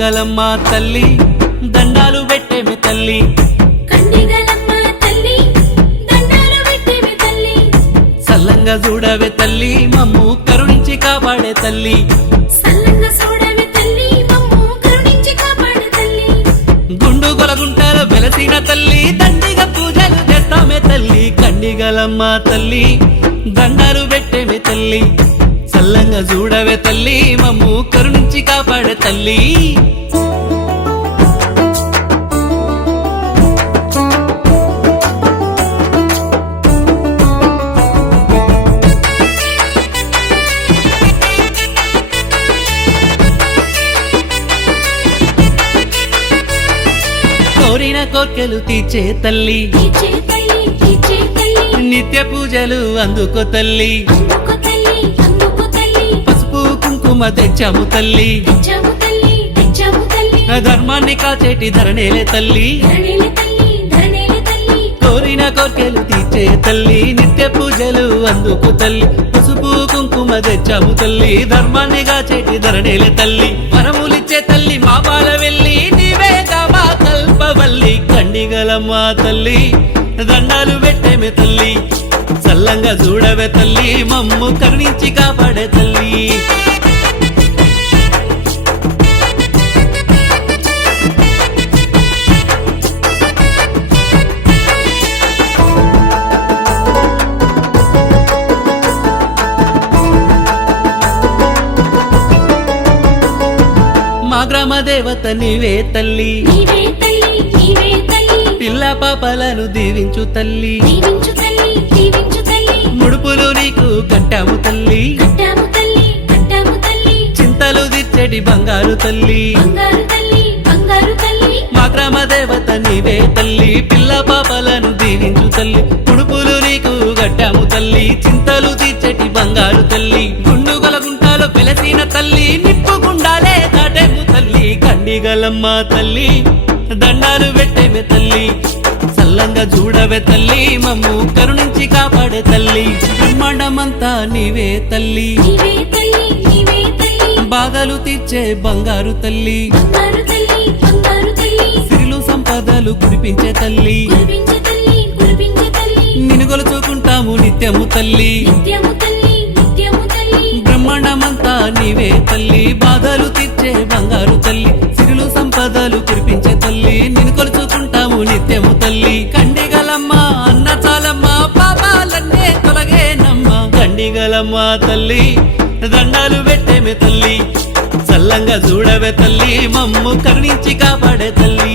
కండిగలమ్మ తల్లి దండాలు పెట్టేమి తల్లి కండిగలమ్మ తల్లి దండాలు పెట్టేమి తల్లి సల్లంగా చూడవే తల్లి మమ్ము కరుణించి కాపాడే తల్లి సల్లంగా చూడవే తల్లి మమ్ము కరుణించి కాపాడే తల్లి గుండు గొలగుంటలో వెలసిన తల్లి దండిగా పూజలు చేస్తామే తల్లి కండిగలమ్మ తల్లి దండాలు పెట్టేమి తల్లి సల్లంగా చూడవే తల్లి మమ్ము కరుణించి కాపాడే తల్లి కోరిన కోర్కెలు తీర్చే తల్లి తీర్చే తల్లి తీర్చే తల్లి నిత్య పూజలు అందుకో తల్లి అందుకో తల్లి అందుకో తల్లి పసుపు కుంకుమ తెచ్చాము తల్లి తెచ్చాము తల్లి తెచ్చాము తల్లి ధర్మాన్ని కాచేటి ధరణేలే తల్లి ధరణేలే తల్లి ధరణేలే తల్లి కోరిన కోర్కెలు తీర్చే తల్లి నిత్య పూజలు అందుకో తల్లి పసుపు కుంకుమ తెచ్చాము తల్లి ధర్మాన్ని కాచేటి ధరణేలే తల్లి వరములిచ్చే తల్లి మా బాల వెళ్ళి నీవే మా కల్పవల్లి కండిగలమ్మ తల్లి దండాలు పెట్టేమే తల్లి సల్లంగా చూడవే తల్లి మమ్ము కరుణించి కాపాడే తల్లి మా గ్రామ దేవత నీవే తల్లి నీవే తల్లి నీవే తల్లి పిల్ల పాపలను దీవించు తల్లి దీవించు తల్లి దీవించు తల్లి ముడుపులు నీకు కట్టాము తల్లి కట్టాము తల్లి కట్టాము తల్లి చింతలు దిచ్చటి బంగారు తల్లి బంగారు తల్లి బంగారు తల్లి మా గ్రామ దేవత నీవే తల్లి పిల్ల పాపలను దీవించు తల్లి ముడుపులు నీకు కట్టాము తల్లి చింతలు దిచ్చటి బంగారు తల్లి గుండు గొలగుంటాలో వెలసిన తల్లి నిప్పు గుండాలే దాటేము తల్లి కండిగలమ్మ తల్లి దండాలు పెట్టేమే తల్లి సల్లంగా చూడవే తల్లి మమ్ము కరుణించి కాపాడే తల్లి బ్రహ్మాండమంతా నీవే తల్లి నీవే తల్లి నీవే తల్లి బాధలు తీర్చే బంగారు తల్లి బంగారు తల్లి బంగారు తల్లి సిరిలు సంపదలు కురిపించే తల్లి కురిపించే తల్లి కురిపించే తల్లి నినుగొలుచుకుంటాము నిత్యము తల్లి నిత్యము తల్లి నిత్యము తల్లి బ్రహ్మాండమంతా నీవే తల్లి బాధలు తీర్చే బంగారు తల్లి సిరులు సంపదలు కురిపించే తల్లి నిన్ను కొలుచుకుంటాము నిత్యము తల్లి కండిగలమ్మ అన్న చాలమ్మ పాపాలన్నే తొలగేనమ్మ కండిగలమ్మ తల్లి దండాలు పెట్టేమే తల్లి సల్లంగా చూడవే తల్లి మమ్ము కరుణించి కాపాడే తల్లి